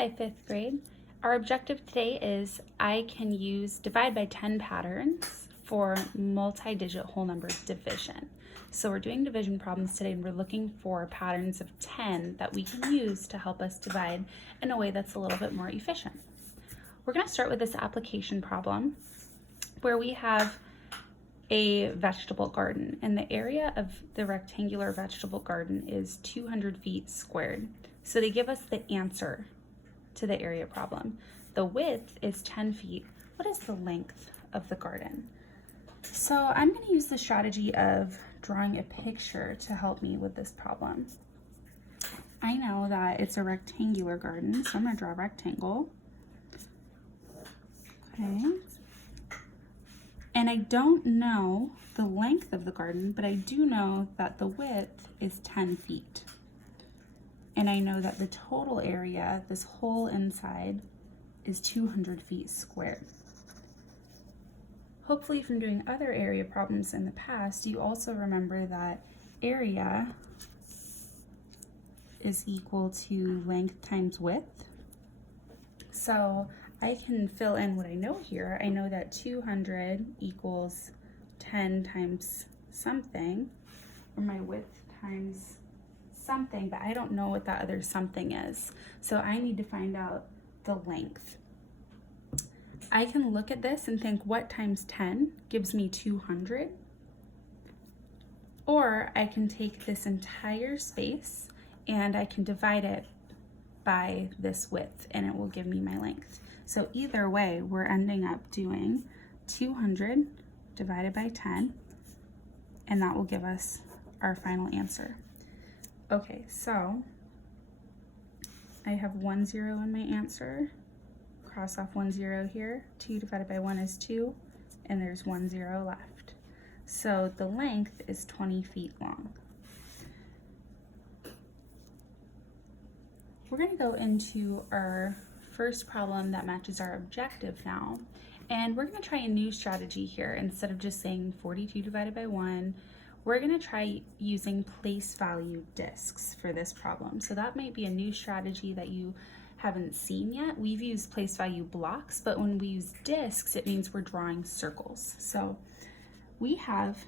Hi, fifth grade. Our objective today is I can use divide by 10 patterns for multi-digit whole number division. So we're doing division problems today and we're looking for patterns of 10 that we can use to help us divide in a way that's a little bit more efficient. We're going to start with this application problem where we have a vegetable garden, and the area of the rectangular vegetable garden is 200 feet squared. So they give us the answer to the area problem. The width is 10 feet. What is the length of the garden? So I'm going to use the strategy of drawing a picture to help me with this problem. I know that it's a rectangular garden, so I'm going to draw a rectangle. Okay. And I don't know the length of the garden, but I do know that the width is 10 feet. And I know that the total area, this whole inside, is 200 feet squared. Hopefully from doing other area problems in the past, you also remember that area is equal to length times width. So I can fill in what I know here. I know that 200 equals 10 times something, or my width times something, but I don't know what that other something is. So I need to find out the length. I can look at this and think what times 10 gives me 200? Or I can take this entire space and I can divide it by this width and it will give me my length. So either way, we're ending up doing 200 divided by 10, and that will give us our final answer. Okay, so I have 1 0 in my answer. Cross off 1 0 here. 2 divided by 1 is 2, and there's 1 0 left. So the length is 20 feet long. We're going to go into our first problem that matches our objective now, and we're going to try a new strategy here. Instead of just saying 42 divided by 1, we're going to try using place value discs for this problem. So that might be a new strategy that you haven't seen yet. We've used place value blocks, but when we use discs, it means we're drawing circles. So we have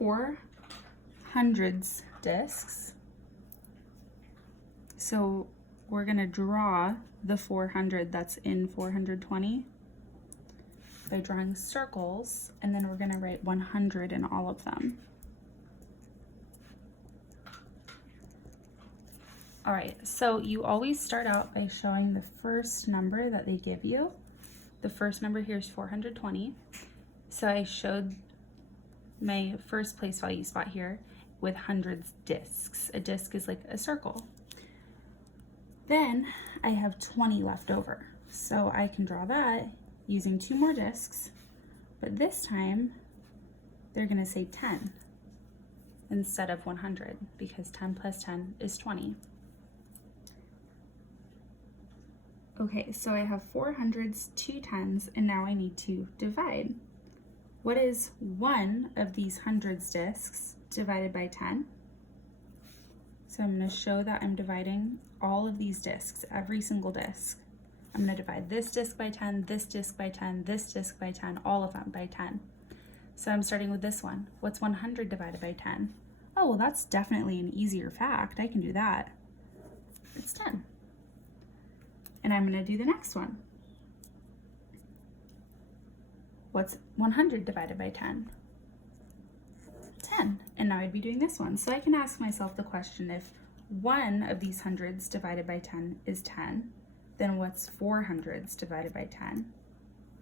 400s discs. So we're going to draw the 400 that's in 420 by drawing circles, and then we're going to write 100 in all of them. All right, so you always start out by showing the first number that they give you. The first number here is 420. So I showed my first place value spot here with hundreds discs. A disc is like a circle. Then I have 20 left over. So I can draw that using 2 more discs, but this time they're going to say 10 instead of 100 because 10 plus 10 is 20. Okay, so I have 400s, 2 10s, and now I need to divide. What is one of these hundreds discs divided by 10? So I'm going to show that I'm dividing all of these discs, every single disc. I'm going to divide this disc by 10, this disc by 10, this disc by 10, all of them by 10. So I'm starting with this one. What's 100 divided by 10? Oh, well, that's definitely an easier fact. I can do that. It's 10. And I'm going to do the next one. What's 100 divided by 10? 10. And now I'd be doing this one. So I can ask myself the question, if one of these hundreds divided by 10 is 10, then what's 400s divided by 10?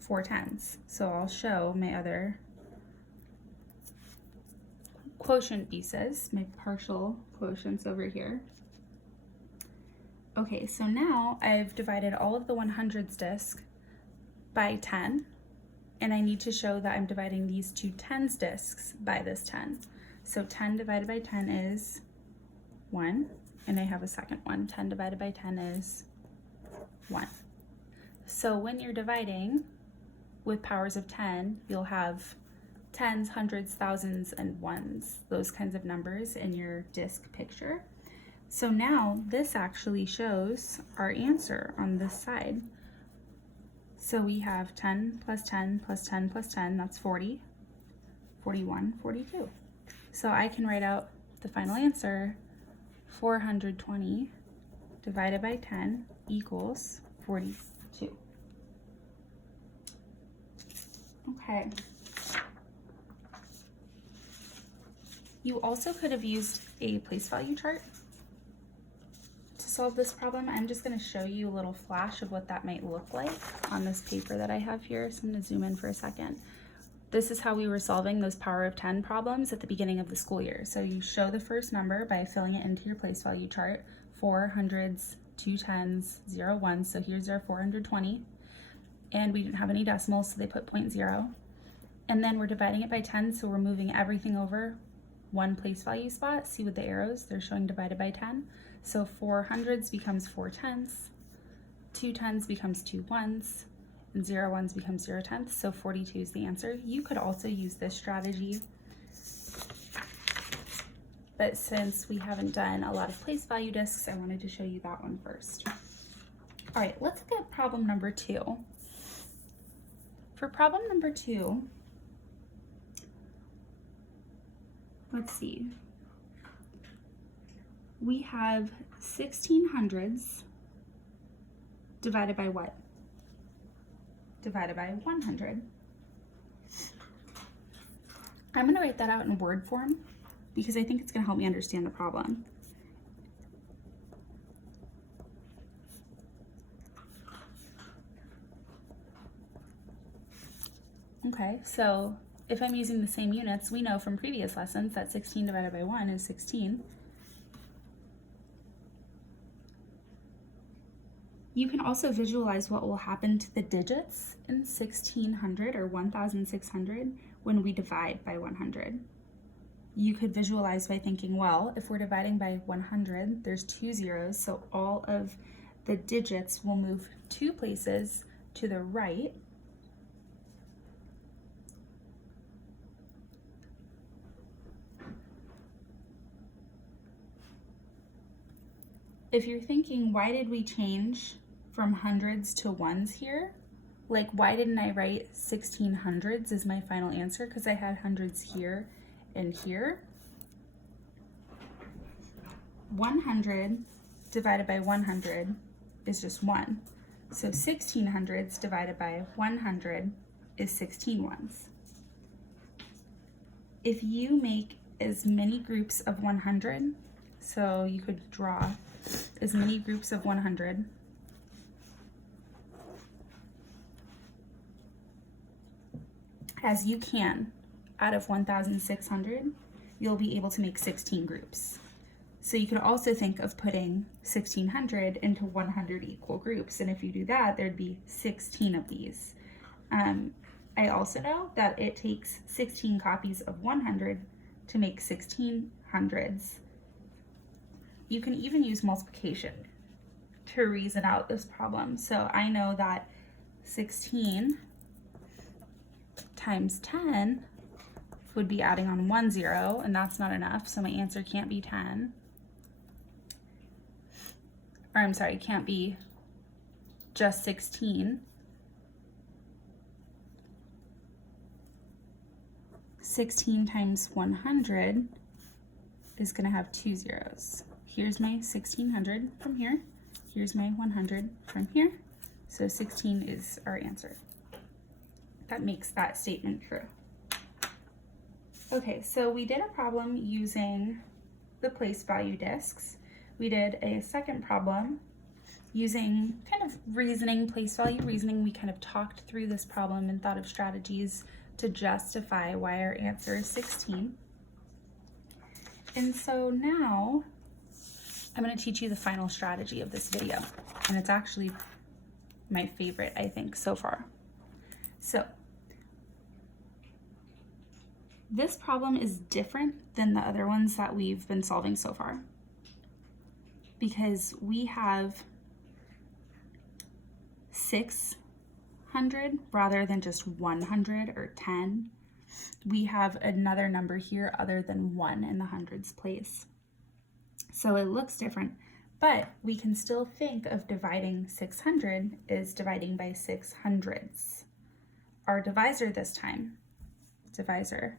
4 10s. So I'll show my other quotient pieces, my partial quotients over here. Okay, so now I've divided all of the 100s disc by 10, and I need to show that I'm dividing these 2 10s discs by this 10. So 10 divided by 10 is 1, and I have a second one. 10 divided by 10 is 1. So when you're dividing with powers of 10, you'll have tens, hundreds, thousands, and ones, those kinds of numbers in your disc picture. So now this actually shows our answer on this side. So we have 10 plus 10 plus 10 plus 10, that's 40, 41, 42. So I can write out the final answer, 420 divided by 10 equals 42. Okay. You also could have used a place value chart to solve this problem. I'm just going to show you a little flash of what that might look like on this paper that I have here. So I'm going to zoom in for a second. This is how we were solving those power of 10 problems at the beginning of the school year. So you show the first number by filling it into your place value chart. 4 hundreds, 2 tens, 0 ones. So here's our 420. And we didn't have any decimals, so they put 0.0. And then we're dividing it by 10, so we're moving everything over one place value spot. See with the arrows, they're showing divided by 10. So 4 hundreds becomes 4 tenths, 2 tens becomes 2 ones, and 0 ones becomes 0 tenths. So 42 is the answer. You could also use this strategy, but since we haven't done a lot of place value discs, I wanted to show you that one first. All right, let's look at problem number 2. For problem number 2, let's see. We have 1600s divided by what? Divided by 100. I'm going to write that out in word form because I think it's going to help me understand the problem. Okay, so if I'm using the same units, we know from previous lessons that 16 divided by 1 is 16. You can also visualize what will happen to the digits in 1600 or 1600 when we divide by 100. You could visualize by thinking, well, if we're dividing by 100, there's 2 zeros, so all of the digits will move 2 places to the right. If you're thinking, why did we change from hundreds to ones here? Like, why didn't I write 1600s as my final answer? Because I had hundreds here and here. 100 divided by 100 is just 1. So 1600s divided by 100 is 16 ones. If you make as many groups of 100, so you could draw as many groups of 100 as you can out of 1600, you'll be able to make 16 groups. So you could also think of putting 1600 into 100 equal groups, and if you do that, there'd be 16 of these. I also know that it takes 16 copies of 100 to make 16 hundreds. You can even use multiplication to reason out this problem. So I know that 16 times 10 would be adding on 1 0, and that's not enough, so my answer can't be 10. Or I'm sorry, it can't be just 16. 16 times 100 is going to have 2 zeros. Here's my 1600 from here. Here's my 100 from here. So 16 is our answer. That makes that statement true. Okay, so we did a problem using the place value discs. We did a second problem using kind of reasoning, place value reasoning. We kind of talked through this problem and thought of strategies to justify why our answer is 16. And so now I'm going to teach you the final strategy of this video, and it's actually my favorite, I think, so far. So this problem is different than the other ones that we've been solving so far because we have 600 rather than just 100 or 10. We have another number here other than 1 in the hundreds place. So it looks different, but we can still think of dividing 600 as dividing by 600ths. Our divisor this time, divisor,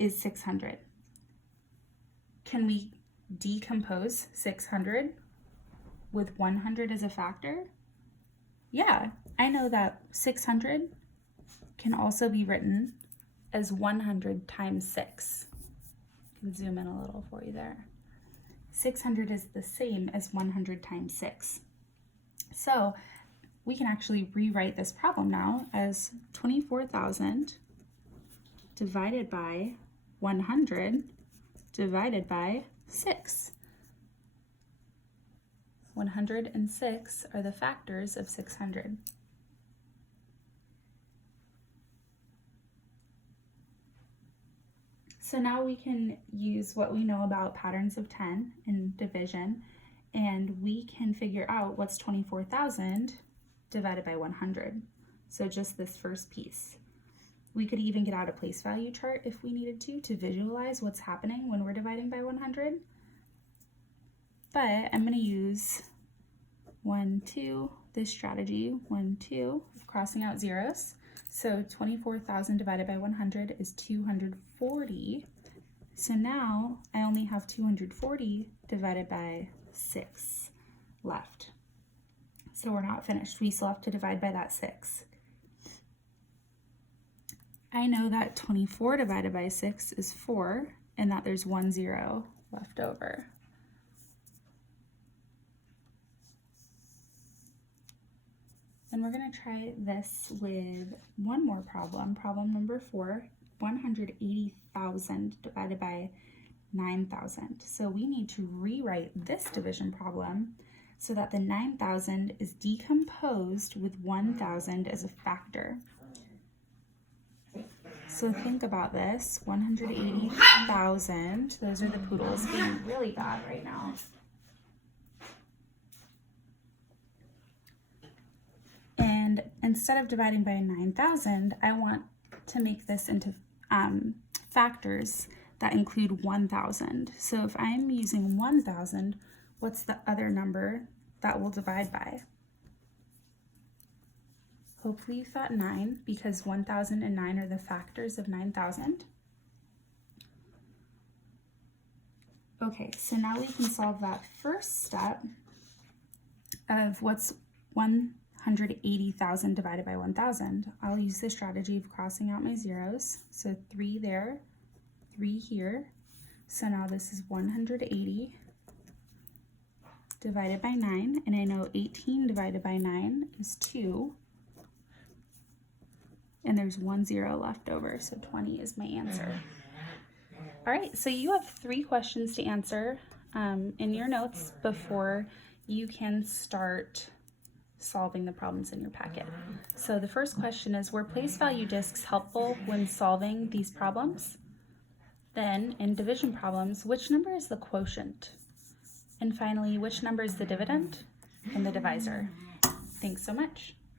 is 600. Can we decompose 600 with 100 as a factor? Yeah, I know that 600 can also be written as 100 times 6. I can zoom in a little for you there. 600 is the same as 100 times 6. So we can actually rewrite this problem now as 24,000 divided by 100 divided by 6. 100 and 6 are the factors of 600. So now we can use what we know about patterns of 10 in division, and we can figure out what's 24,000 divided by 100. So just this first piece. We could even get out a place value chart if we needed to visualize what's happening when we're dividing by 100. But I'm going to use 1, 2, this strategy, 1, 2, of crossing out zeros. So 24,000 divided by 100 is 240. So now I only have 240 divided by 6 left. So we're not finished. We still have to divide by that 6. I know that 24 divided by 6 is 4, and that there's 1 0 left over. And we're going to try this with one more problem. Problem number 4, 180,000 divided by 9,000. So we need to rewrite this division problem so that the 9,000 is decomposed with 1,000 as a factor. So think about this, 180,000, those are the poodles being really bad right now. And instead of dividing by 9,000, I want to make this into factors that include 1,000. So if I'm using 1,000, what's the other number that we'll divide by? Hopefully you thought 9, because 1,000 and 9 are the factors of 9,000. Okay, so now we can solve that first step of what's 180,000 divided by 1,000. I'll use the strategy of crossing out my zeros. So 3 there, 3 here. So now this is 180 divided by 9, and I know 18 divided by 9 is 2. And there's 1 0 left over, so 20 is my answer. All right, so you have 3 questions to answer in your notes before you can start solving the problems in your packet. So the first question is, were place value discs helpful when solving these problems? Then, in division problems, which number is the quotient? And finally, which number is the dividend and the divisor? Thanks so much.